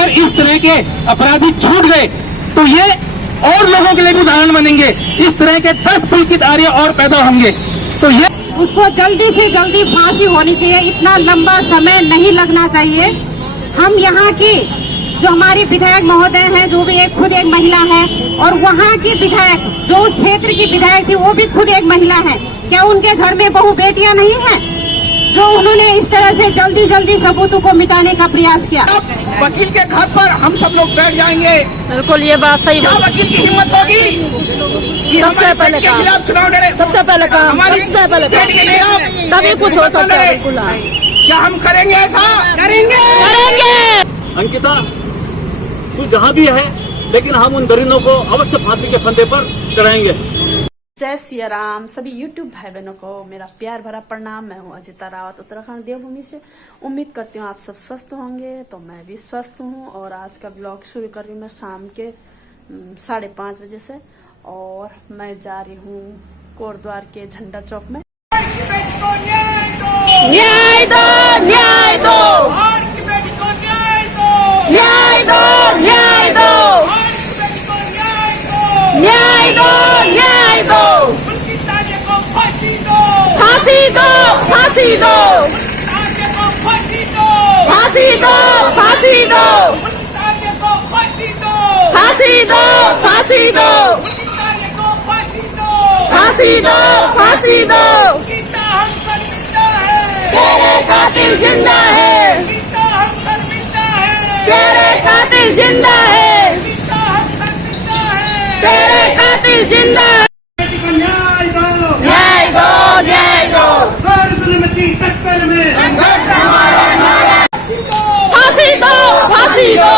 अगर इस तरह के अपराधी छूट गए तो ये और लोगों के लिए भी उदाहरण बनेंगे। इस तरह के 10 पुलकित आर्य और पैदा होंगे। तो ये उसको जल्दी से जल्दी फांसी होनी चाहिए। इतना लंबा समय नहीं लगना चाहिए। हम यहाँ की जो हमारी विधायक महोदय हैं, जो भी खुद एक महिला है, और वहाँ की विधायक जो उस क्षेत्र की विधायक थी वो भी खुद एक महिला है। क्या उनके घर में बहू बेटियां नहीं हैं जो उन्होंने इस तरह से जल्दी जल्दी सबूतों को मिटाने का प्रयास किया? वकील के घर पर हम सब लोग बैठ जाएंगे। बिल्कुल, ये बात सही है। वकील की हिम्मत होगी सबसे पहले के खिलाफ चुनाव लड़े, सबसे पहले काम, सबसे पहले तभी कुछ हो सकता है। बिल्कुल, क्या हम करेंगे ऐसा? करेंगे। अंकिता, तू जहाँ भी है, लेकिन हम उन दरिंदों को अवश्य फांसी के फंदे पर चढ़ाएंगे। जय सिया राम। सभी यूट्यूब भाई बहनों को मेरा प्यार भरा प्रणाम। मैं हूँ अजिता रावत, उत्तराखंड देवभूमि से। उम्मीद करती हूँ आप सब स्वस्थ होंगे, तो मैं भी स्वस्थ हूँ। और आज का ब्लॉग शुरू कर रही हूँ मैं शाम के 5:30 बजे से, और मैं जा रही हूँ कोटद्वार के झंडा चौक में। न्याय दो, न्याय दो, न्याय दो, न्याय दो, न्याय दो, न्याय दो, फांसी दो, फांसी दो, फांसी दो, फांसी दो, फांसी दो, फांसी दो, फांसी दो, फांसी दो, फांसी दो। तेरे कातिल जिंदा है, तेरे कातिल जिंदा है, तेरे कातिल जिंदा है। न्याय दो, न्याय दो, न्याय दो। टक्कर में फांसी दो, फांसी दो।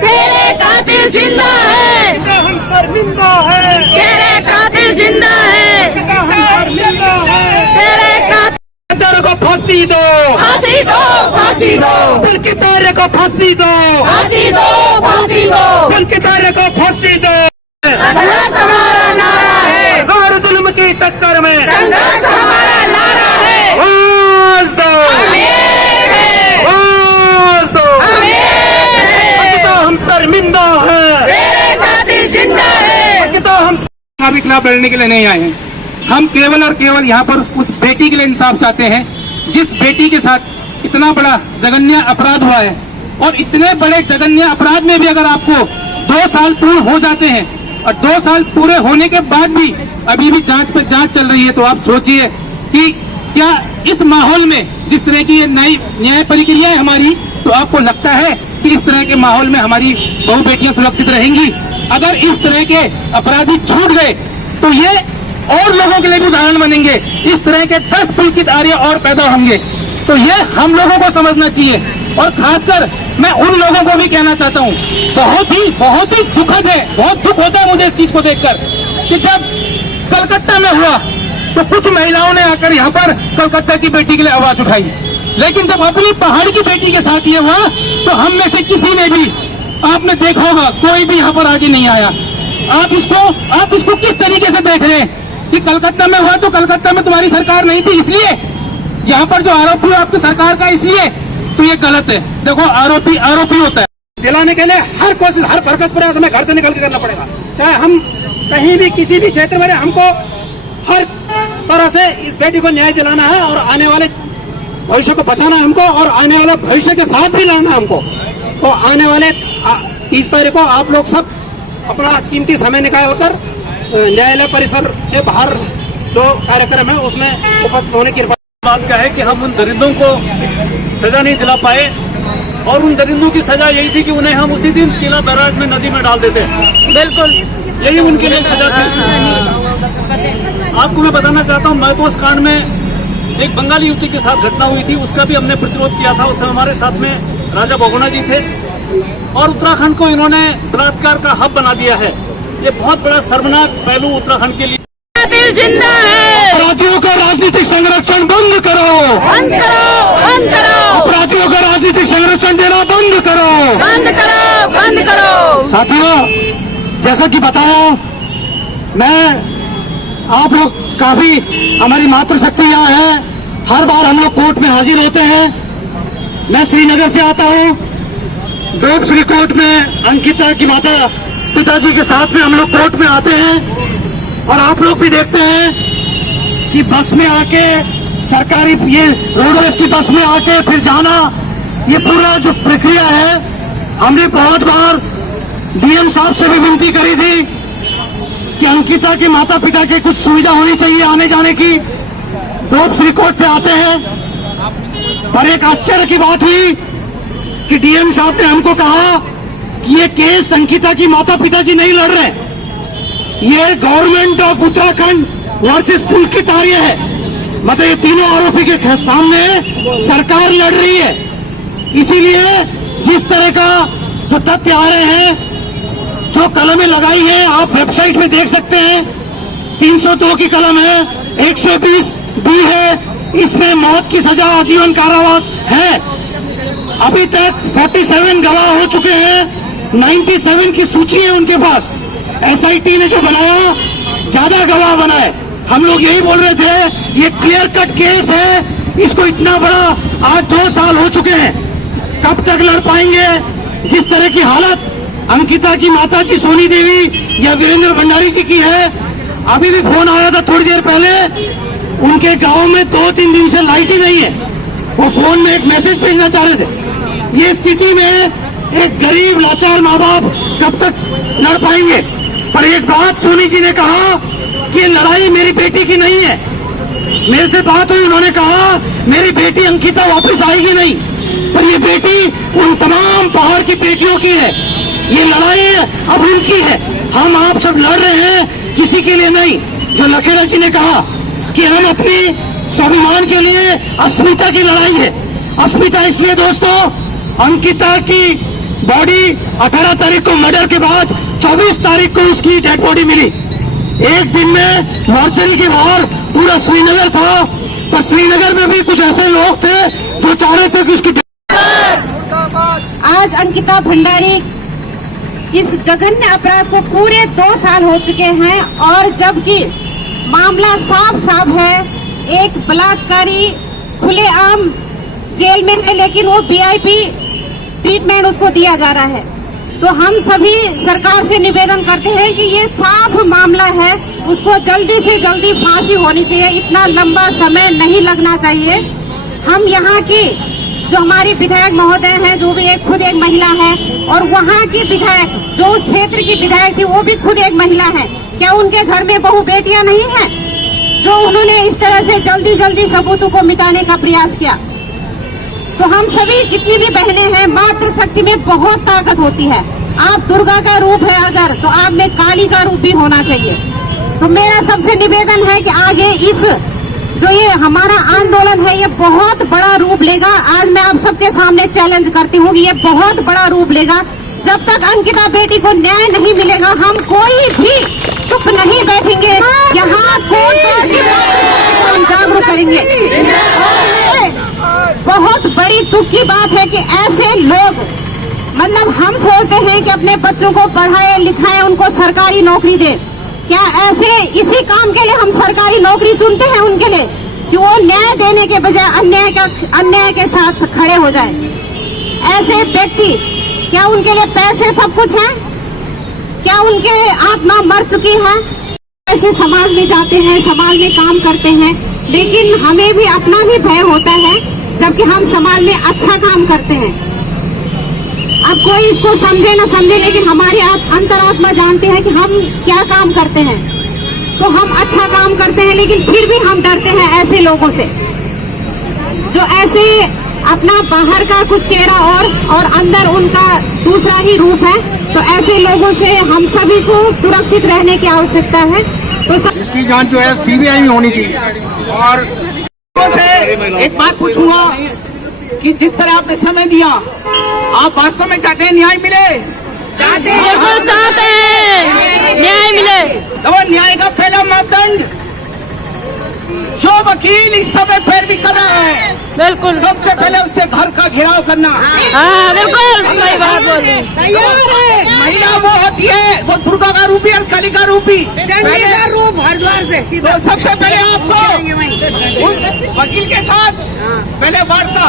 तेरे कातिल जिंदा है, तेरे कातिल जिंदा है, तेरे कातिल को फांसी दो, फांसी दो, फांसी दो, पुलकित आर्य को फांसी दो, फांसी दो, फांसी दो, पुलकित आर्य को फांसी दो। संघर्ष हमारा नारा है, जोर जुल्म की टक्कर में संघर्ष हमारा नारा है। आवाज दो, आवाज दो। अंकिता हम शर्मिंदा है, तेरे कातिल जिंदा है। अंकिता हम के खिलाफ लड़ने के लिए नहीं आए हैं। हम केवल और केवल यहाँ पर उस बेटी के लिए इंसाफ चाहते हैं जिस बेटी के साथ इतना बड़ा जघन्य अपराध हुआ है। और इतने बड़े जघन्य अपराध में भी अगर आपको 2 साल पूर्ण हो जाते हैं, और 2 साल पूरे होने के बाद भी अभी भी जांच पे जांच चल रही है, तो आप सोचिए कि क्या इस माहौल में, जिस तरह की ये नई न्याय प्रक्रिया है हमारी, तो आपको लगता है कि इस तरह के माहौल में हमारी बहु बेटियां सुरक्षित रहेंगी? अगर इस तरह के अपराधी छूट गए तो ये और लोगों के लिए भी उदाहरण बनेंगे। इस तरह के 10 पुलकित आर्य और पैदा होंगे। तो ये हम लोगों को समझना चाहिए। और खासकर मैं उन लोगों को भी कहना चाहता हूँ, बहुत ही दुखद है, बहुत दुख होता है मुझे इस चीज को देखकर कि जब कलकत्ता में हुआ तो कुछ महिलाओं ने आकर यहाँ पर कलकत्ता की बेटी के लिए आवाज उठाई, लेकिन जब अपनी पहाड़ की बेटी के साथ ये हुआ तो हम में से किसी ने भी, आपने देखा होगा, कोई भी यहाँ पर आगे नहीं आया। आप इसको किस तरीके से देख रहे हैं कि कलकत्ता में हुआ तो कलकत्ता में तुम्हारी सरकार नहीं थी इसलिए, यहाँ पर जो आरोप हुआ आपकी सरकार का इसलिए, तो ये गलत है। देखो, आरोपी होता है, दिलाने के लिए हर कोशिश, हर भरकस प्रयास हमें घर से निकल के करना पड़ेगा। चाहे हम कहीं भी किसी भी क्षेत्र में, हमको हर तरह से इस बेटी को न्याय दिलाना है और आने वाले भविष्य को बचाना है हमको, और आने वाले भविष्य के साथ भी लड़ना है हमको। तो आने वाले 30 तारीख को आप लोग सब अपना कीमती समय निकाल कर न्यायालय परिसर के बाहर जो कार्यक्रम है उसमें उपस्थित होने की बात क्या है कि हम उन दरिंदों को सजा नहीं दिला पाए, और उन दरिंदों की सजा यही थी कि उन्हें हम उसी दिन चिला बैराज में नदी में डाल देते। बिल्कुल, यही उनके लिए सजा थी। आपको मैं बताना चाहता हूँ, मैपोस कांड में एक बंगाली युवती के साथ घटना हुई थी, उसका भी हमने प्रतिरोध किया था। उस समय हमारे साथ में राजा बहुगुणा जी थे, और उत्तराखंड को इन्होंने बलात्कार का हब बना दिया है। ये बहुत बड़ा शर्मनाक पहलू उत्तराखंड के लिए। कातिल जिंदा है, अपराधियों का राजनीतिक संरक्षण बंद करो, बंद करो, बंद करो, अपराधियों का राजनीतिक संरक्षण देना बंद करो, बंद करो, बंद करो। साथियों, जैसा कि बताया, मैं आप लोग का भी, हमारी मातृशक्ति यहाँ है, हर बार हम लोग कोर्ट में हाजिर होते हैं, मैं श्रीनगर से आता हूँ। डोब श्री कोर्ट में अंकिता की माता पिताजी के साथ में हम लोग कोर्ट में आते हैं और आप लोग भी देखते हैं कि बस में आके सरकारी ये रोडवेज की बस में आके फिर जाना, ये पूरा जो प्रक्रिया है, हमने बहुत बार डीएम साहब से भी विनती करी थी कि अंकिता के माता पिता के कुछ सुविधा होनी चाहिए आने जाने की। डोब श्री कोर्ट से आते हैं, पर एक आश्चर्य की बात हुई कि डीएम साहब ने हमको कहा कि ये केस अंकिता की माता पिताजी नहीं लड़ रहे, ये गवर्नमेंट ऑफ उत्तराखंड वर्सेस पुलकित आर्य है। मतलब ये तीनों आरोपी के सामने सरकार लड़ रही है। इसीलिए जिस तरह का जो तथ्य आ रहे हैं, जो कलमें लगाई हैं, आप वेबसाइट में देख सकते हैं। 302 की कलम है, 120 बी है, इसमें मौत की सजा, आजीवन कारावास है। अभी तक 47 गवाह हो चुके हैं, 97 की सूची है उनके पास। एसआईटी ने जो बनाया, ज्यादा गवाह बनाए। हम लोग यही बोल रहे थे ये क्लियर कट केस है, इसको इतना बड़ा आज 2 साल हो चुके हैं, कब तक लड़ पाएंगे? जिस तरह की हालत अंकिता की माता जी सोनी देवी या वीरेंद्र भंडारी जी की है, अभी भी फोन आया था थोड़ी देर पहले, उनके गांव में 2-3 दिन से लाइट ही नहीं है। वो फोन में एक मैसेज भेजना चाह रहे थे। ये स्थिति में एक गरीब लाचार माँ बाप कब तक लड़ पाएंगे? पर एक बात सोनी जी ने कहा कि लड़ाई मेरी बेटी की नहीं है। मेरे से बात हुई, उन्होंने कहा मेरी बेटी अंकिता वापस आएगी नहीं, पर ये बेटी उन तमाम पहाड़ की बेटियों की है। ये लड़ाई अब उनकी है। हम आप सब लड़ रहे हैं, किसी के लिए नहीं। जो लखेड़ा जी ने कहा कि हम अपनी स्वाभिमान के लिए, अस्मिता की लड़ाई है। अस्मिता इसलिए दोस्तों, अंकिता की बॉडी 18 तारीख को मर्डर के बाद 24 तारीख को उसकी डेड बॉडी मिली। एक दिन में मॉर्चरी के बाहर पूरा श्रीनगर था, पर श्रीनगर में भी कुछ ऐसे लोग थे जो चाह रहे थे कि उसकी आज अंकिता भंडारी इस जघन्य अपराध को पूरे 2 साल हो चुके हैं, और जबकि मामला साफ साफ है, एक बलात्कारी खुलेआम जेल में है, लेकिन वो वीआईपी ट्रीटमेंट उसको दिया जा रहा है। तो हम सभी सरकार से निवेदन करते हैं कि ये साफ मामला है, उसको जल्दी से जल्दी फांसी होनी चाहिए, इतना लंबा समय नहीं लगना चाहिए। हम यहाँ की जो हमारी विधायक महोदय हैं, जो भी खुद एक महिला है, और वहाँ की विधायक जो उस क्षेत्र की विधायक थी, वो भी खुद एक महिला है। क्या उनके घर में बहू बेटियां नहीं हैं, जो उन्होंने इस तरह से जल्दी जल्दी सबूतों को मिटाने का प्रयास किया? तो हम सभी जितनी भी बहनें हैं, मातृशक्ति में बहुत ताकत होती है। आप दुर्गा का रूप है अगर, तो आप में काली का रूप भी होना चाहिए। तो मेरा सबसे निवेदन है कि आगे इस जो ये हमारा आंदोलन है, ये बहुत बड़ा रूप लेगा। आज मैं आप सबके सामने चैलेंज करती हूँ कि ये बहुत बड़ा रूप लेगा। जब तक अंकिता बेटी को न्याय नहीं मिलेगा, हम कोई भी चुप नहीं बैठेंगे। यहाँ हम जागरूक करेंगे। बहुत बड़ी दुख की बात है कि ऐसे लोग, मतलब हम सोचते हैं कि अपने बच्चों को पढ़ाए लिखाए, उनको सरकारी नौकरी दे। क्या ऐसे इसी काम के लिए हम सरकारी नौकरी चुनते हैं उनके लिए कि वो न्याय देने के बजाय अन्याय के साथ खड़े हो जाए? ऐसे व्यक्ति, क्या उनके लिए पैसे सब कुछ है? क्या उनके आत्मा मर चुकी है? ऐसे समाज में जाते हैं, समाज में काम करते हैं, लेकिन हमें भी अपना भी भय होता है, जबकि हम समाज में अच्छा काम करते हैं। अब कोई इसको समझे न समझे, लेकिन हमारी अंतरात्मा जानते हैं कि हम क्या काम करते हैं। तो हम अच्छा काम करते हैं, लेकिन फिर भी हम डरते हैं ऐसे लोगों से, जो ऐसे अपना बाहर का कुछ चेहरा और अंदर उनका दूसरा ही रूप है। तो ऐसे लोगों से हम सभी को सुरक्षित रहने की आवश्यकता है। तो इसकी जांच जो है सीबीआई में होनी चाहिए। और से एक बात पूछूंगा कि जिस तरह आपने समय दिया, आप वास्तव में चाहते हैं न्याय मिले? चाहते हैं न्याय मिले। तो वो न्याय का पहला मापदंड, जो वकील इस समय पैरवी कर रहा है, बिल्कुल सबसे पहले उसके घर का घेराव करना। हाँ बिल्कुल सही बात बोली। महिला वो होती है, वो दुर्गा का रूपी और काली का रूपी। चंडी का रूप हरिद्वार से सीधा। तो सबसे पहले आपको उस वकील के साथ पहले वार्ता,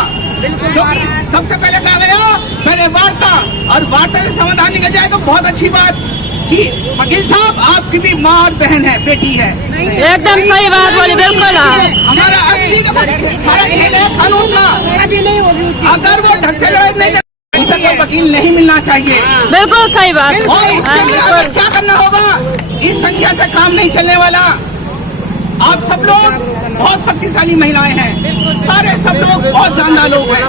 जो कि सबसे पहले कहा गया पहले वार्ता, और वार्ता से समाधान निकल जाए तो बहुत अच्छी बात कि वकील साहब आपकी भी माँ और बहन है, बेटी है। एकदम सही बात बोली, बिल्कुल। हमारा असली सारा खेल है कानून का। अभी नहीं होगी उसकी। अगर वो ढंग से लड़ाई नहीं उसे तो वकील नहीं मिलना चाहिए। बिल्कुल सही बात। और इसके लिए हमें क्या करना होगा, इस संख्या से काम नहीं चलने वाला। आप सब लोग बहुत शक्तिशाली महिलाएं हैं, सारे सब लोग बहुत जानदार लोग हैं।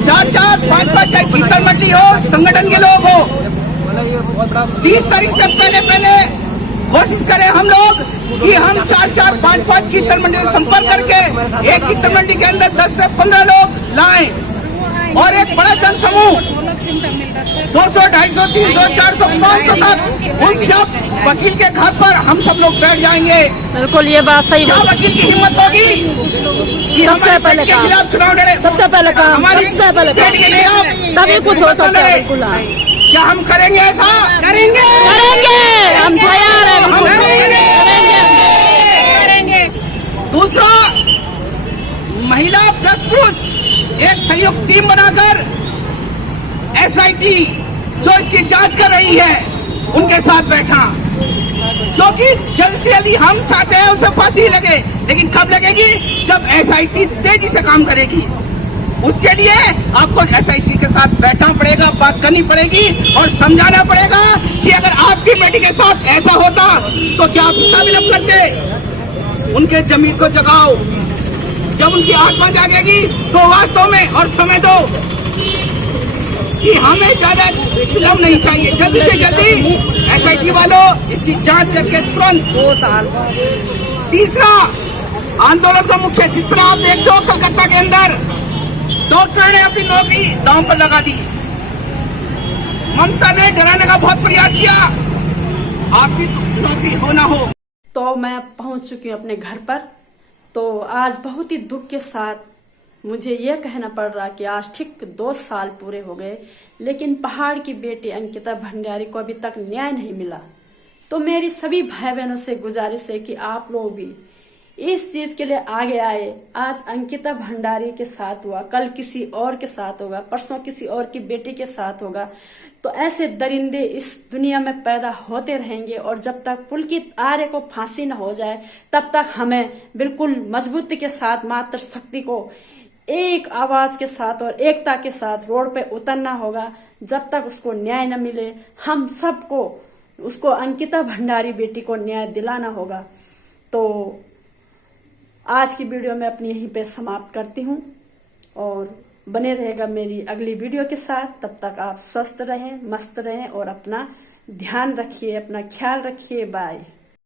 4-4, 5-5 चाहे कीर्तन मंडली हो, संगठन के लोग हो, 30 तारीख से पहले कोशिश करें हम लोग कि हम 4-4, 5-5 कीर्तन मंडली से संपर्क करके एक कीर्तन मंडली के अंदर 10 से 15 लोग लाएं और एक बड़ा जनसमूह 200, 250, 300, 400, 500 तक उन सब वकील के घर पर हम सब लोग बैठ जाएंगे। बिल्कुल ये बात सही क्या बोली। वकील की हिम्मत होगी कि सबसे हमारे पहले के काम। खिलाफ चुनाव लड़े? सबसे पहले काम, हमारी सबसे पहले काम। पेट के लिए आप तभी कुछ हो सकता है। बिल्कुल हाँ। क्या हम करेंगे ऐसा? करेंगे करेंगे, हम तैयार हैं। हम बिल्कुल। करेंगे। दूसरा, महिला प्लस पुरुष एक संयुक्त टीम बनाकर एसआईटी जो इसकी जांच कर रही है उनके साथ बैठा, क्योंकि जल्द से जल्दी हम चाहते हैं उसे फांसी लगे, लेकिन कब लगेगी? जब एसआईटी तेजी से काम करेगी। उसके लिए आपको एसआईटी के साथ बैठना पड़ेगा, बात करनी पड़ेगी और समझाना पड़ेगा कि अगर आपकी बेटी के साथ ऐसा होता तो क्या आप हिस्सा विलंब करते? उनके जमीन को जगाओ, जब उनकी आत्मा जागेगी तो वास्तव में, और समय दो कि हमें ज्यादा विलंब नहीं चाहिए, जल्दी से जल्दी एसआईटी वालों इसकी जांच करके तुरंत 2 साल। तीसरा, आंदोलन का मुख्य, जिस तरह आप देखते हो कलकत्ता के अंदर डॉक्टर ने अपनी नौकरी दांव पर लगा दी, ममता ने डराने का बहुत प्रयास किया, आपकी नौकरी हो ना हो। तो मैं पहुंच चुकी हूँ अपने घर पर। तो आज बहुत ही दुख के साथ मुझे यह कहना पड़ रहा कि आज ठीक 2 साल पूरे हो गए, लेकिन पहाड़ की बेटी अंकिता भंडारी को अभी तक न्याय नहीं मिला। तो मेरी सभी भाई बहनों से गुजारिश है कि आप लोग भी इस चीज के लिए आगे आए। आज अंकिता भंडारी के साथ हुआ, कल किसी और के साथ होगा, परसों किसी और की बेटी के साथ होगा। तो ऐसे दरिंदे इस दुनिया में पैदा होते रहेंगे, और जब तक पुलकित आर्य को फांसी न हो जाए तब तक हमें बिल्कुल मजबूती के साथ मातृ शक्ति को एक आवाज के साथ और एकता के साथ रोड पे उतरना होगा। जब तक उसको न्याय न मिले, हम सबको उसको अंकिता भंडारी बेटी को न्याय दिलाना होगा। तो आज की वीडियो में अपनी यहीं पे समाप्त करती हूँ और बने रहेगा मेरी अगली वीडियो के साथ। तब तक आप स्वस्थ रहें, मस्त रहें और अपना ध्यान रखिए, अपना ख्याल रखिए। बाय।